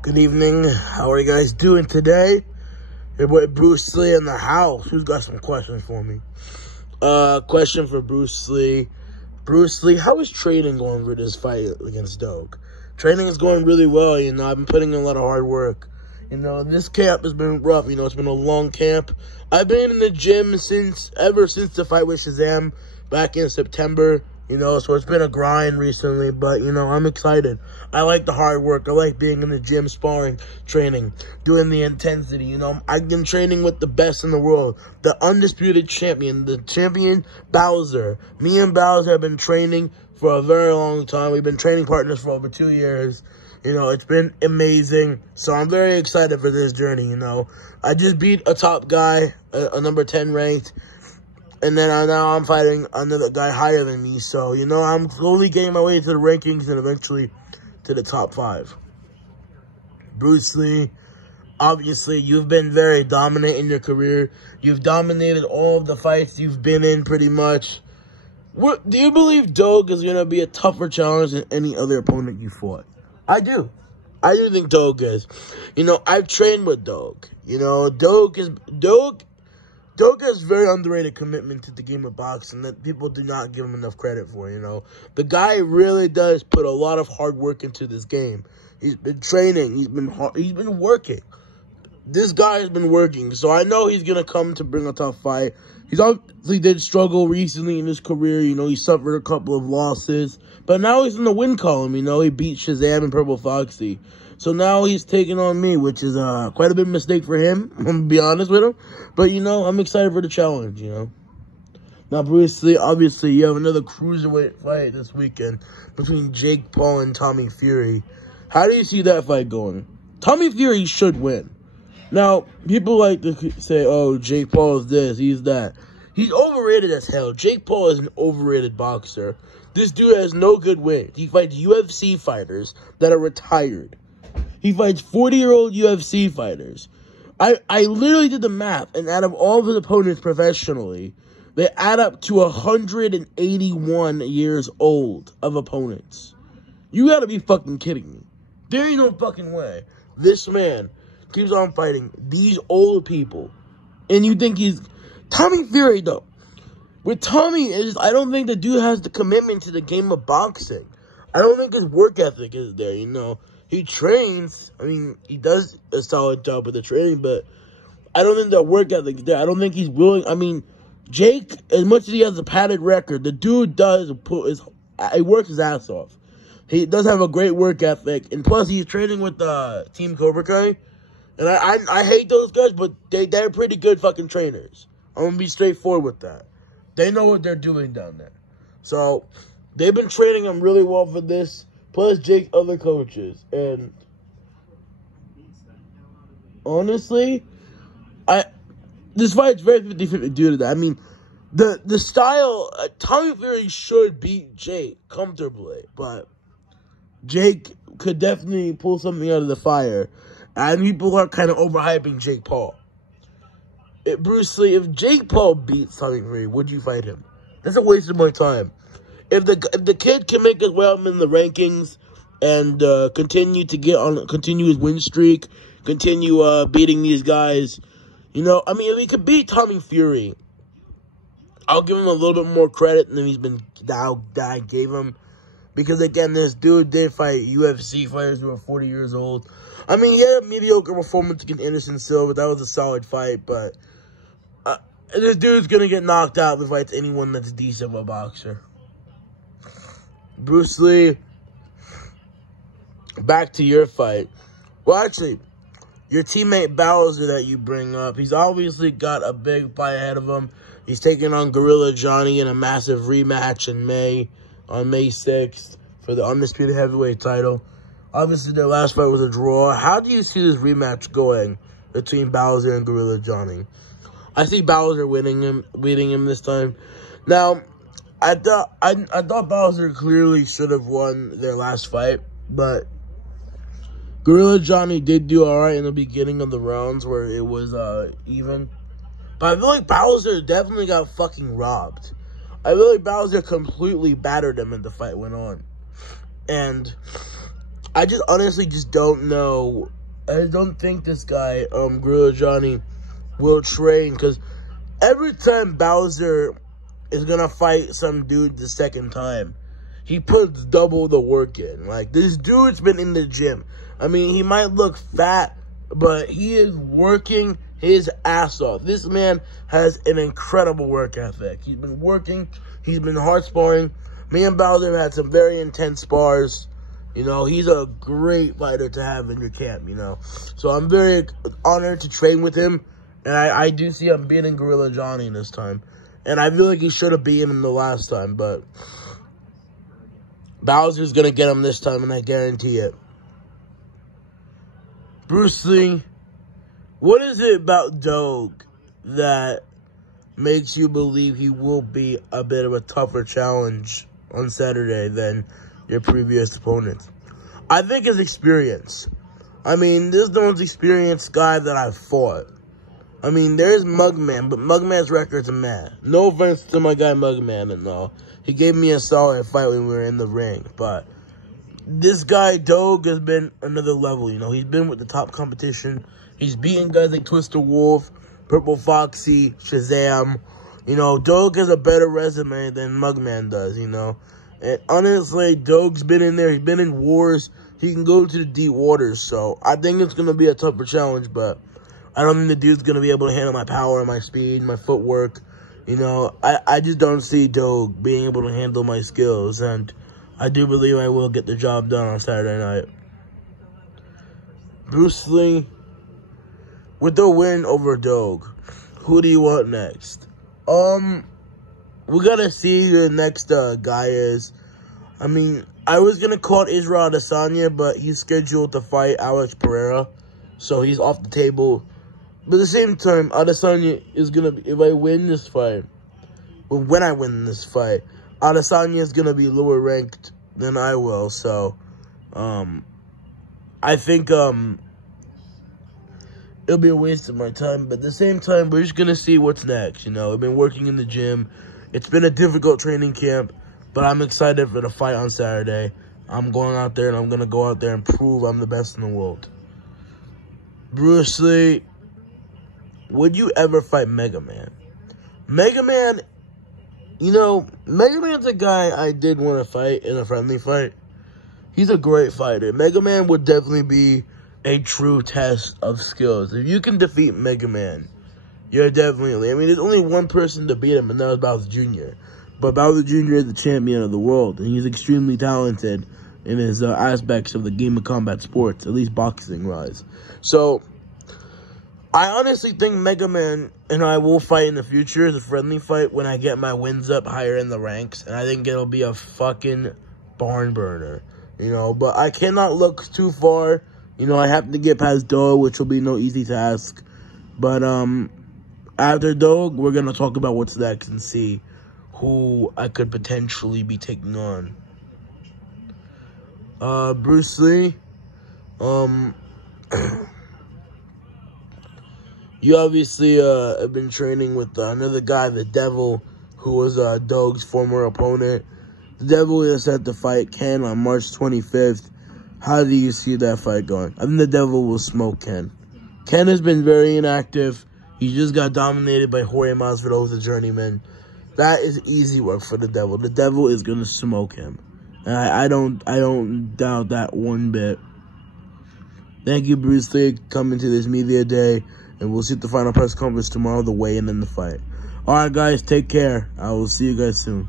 Good evening. How are you guys doing today? Your boy Bruce Lee in the house. Who's got some questions for me? Question for Bruce Lee. Bruce Lee, how is training going for this fight against Douge? Training is going really well. I've been putting in a lot of hard work. This camp has been rough. It's been a long camp. I've been in the gym ever since the fight with Shazam back in September. So it's been a grind recently, but, I'm excited. I like the hard work. I like being in the gym, sparring, training, doing the intensity. I've been training with the best in the world, the undisputed champion, the champion Bowser. Me and Bowser have been training for a very long time. We've been training partners for over 2 years. It's been amazing. So I'm very excited for this journey, I just beat a top guy, a number 10 ranked. And then now I'm fighting another guy higher than me. So, I'm slowly getting my way to the rankings and eventually to the top 5. Bruce Lee, obviously, you've been very dominant in your career. You've dominated all of the fights you've been in pretty much. Do you believe Douge is going to be a tougher challenge than any other opponent you fought? I do. I do think Douge is. I've trained with Douge. Douge has very underrated commitment to the game of boxing that people do not give him enough credit for, The guy really does put a lot of hard work into this game. He's been training. He's been working. This guy has been working. So I know he's going to come to bring a tough fight. He's obviously did struggle recently in his career. He suffered a couple of losses. But now he's in the win column, He beat Shazam and Purple Foxy. So now he's taking on me, which is quite a big mistake for him. I'm going to be honest with him. But, I'm excited for the challenge, Now, Bruce Lee, obviously, you have another cruiserweight fight this weekend between Jake Paul and Tommy Fury. How do you see that fight going? Tommy Fury should win. Now, people like to say, oh, Jake Paul is this, he's that. He's overrated as hell. Jake Paul is an overrated boxer. This dude has no good wins. He fights UFC fighters that are retired. He fights 40-year-old UFC fighters. I literally did the math, and out of all of his opponents professionally, they add up to 181 years old of opponents. You gotta be fucking kidding me. There ain't no fucking way. This man keeps on fighting these old people, and you think he's... Tommy Fury, though. With Tommy, I don't think the dude has the commitment to the game of boxing. I don't think his work ethic is there, He trains. He does a solid job with the training, but I don't think that work ethic is there. I don't think he's willing. Jake, as much as he has a padded record, the dude he works his ass off. He does have a great work ethic, and plus he's training with Team Cobra Kai, and I hate those guys, but they're pretty good fucking trainers. I'm gonna be straightforward with that. They know what they're doing down there. So they've been training him really well for this. Plus Jake's other coaches. And honestly, this fight's very 50-50 due to that. The style, Tommy Fury should beat Jake comfortably, but Jake could definitely pull something out of the fire. And people are kind of overhyping Jake Paul. Bruce Lee, if Jake Paul beats Tommy Fury, would you fight him? That's a waste of my time. If the kid can make his way up in the rankings and continue his win streak, continue beating these guys, if he could beat Tommy Fury, I'll give him a little bit more credit than I gave him. Because, again, this dude did fight UFC fighters who are 40 years old. He had a mediocre performance against Anderson Silva. That was a solid fight, but this dude's going to get knocked out if he fights anyone that's decent of a boxer. Bruce Lee, back to your fight. Well, actually, your teammate Bowser that you bring up, he's obviously got a big fight ahead of him. He's taking on Gorilla Johnny in a massive rematch on May 6th for the undisputed heavyweight title. Obviously, their last fight was a draw. How do you see this rematch going between Bowser and Gorilla Johnny? I see Bowser beating him this time. Now, I thought Bowser clearly should have won their last fight, but Gorilla Johnny did do alright in the beginning of the rounds where it was even. But I feel like Bowser definitely got fucking robbed. I feel like Bowser completely battered him as the fight went on. And I just honestly just don't know. I don't think this guy, Gorilla Johnny, will train, because every time Bowser is gonna fight some dude the second time, he puts double the work in. Like, this dude's been in the gym. I mean, he might look fat, but he is working his ass off. This man has an incredible work ethic. He's been working. He's been hard sparring. Me and Bowser have had some very intense spars. You know, he's a great fighter to have in your camp, you know. So I'm very honored to train with him. And I do see him beating Gorilla Johnny this time. And I feel like he should have beaten him the last time. But Bowser's going to get him this time, and I guarantee it. Bruce Lee, what is it about Douge that makes you believe he will be a bit of a tougher challenge on Saturday than your previous opponents? I think his experience. I mean, there's no one's experienced guy that I've fought. I mean, there's Mugman, but Mugman's record's a meh. No offense to my guy Mugman and all. He gave me a solid fight when we were in the ring, but this guy, Douge, has been another level, you know. He's been with the top competition. He's beaten guys like Twister Wolf, Purple Foxy, Shazam. You know, Douge has a better resume than Mugman does, you know. And honestly, Douge's been in there. He's been in wars. He can go to the deep waters. So I think it's going to be a tougher challenge, but I don't think the dude's going to be able to handle my power, my speed, my footwork. You know, I just don't see Douge being able to handle my skills. And I do believe I will get the job done on Saturday night. Bruce Lee, with the win over Douge, who do you want next? We gotta see who the next guy is. I mean, I was gonna call it Israel Adesanya, but he's scheduled to fight Alex Pereira, so he's off the table. But at the same time, Adesanya is gonna be, if I win this fight, well, when I win this fight, Adesanya is gonna be lower ranked than I will. So, I think it'll be a waste of my time. But at the same time, we're just gonna see what's next. You know, I've been working in the gym. It's been a difficult training camp, but I'm excited for the fight on Saturday. I'm going out there, and I'm going to go out there and prove I'm the best in the world. Bruce Lee, would you ever fight Mega Man? Mega Man, you know, Mega Man's a guy I did want to fight in a friendly fight. He's a great fighter. Mega Man would definitely be a true test of skills. If you can defeat Mega Man, you're definitely, I mean, there's only one person to beat him, and that was Bowser Jr. But Bowser Jr. is the champion of the world, and he's extremely talented in his aspects of the game of combat sports, at least boxing-wise. So, I honestly think Mega Man and I will fight in the future as a friendly fight when I get my wins up higher in the ranks, and I think it'll be a fucking barn burner, you know. But I cannot look too far. You know, I have to get past Douge, which will be no easy task. But, after Douge, we're going to talk about what's next and see who I could potentially be taking on. Bruce Lee, you obviously have been training with another guy, the Devil, who was Douge's former opponent. The Devil is set to fight Ken on March 25th. How do you see that fight going? I think the Devil will smoke Ken. Ken has been very inactive. He just got dominated by Jorge Masvidal, who's a journeyman. That is easy work for the Devil. The Devil is gonna smoke him. And I don't doubt that one bit. Thank you, Bruce Lee, coming to this media day, and we'll see at the final press conference tomorrow, the weigh-in and the fight. All right, guys, take care. I will see you guys soon.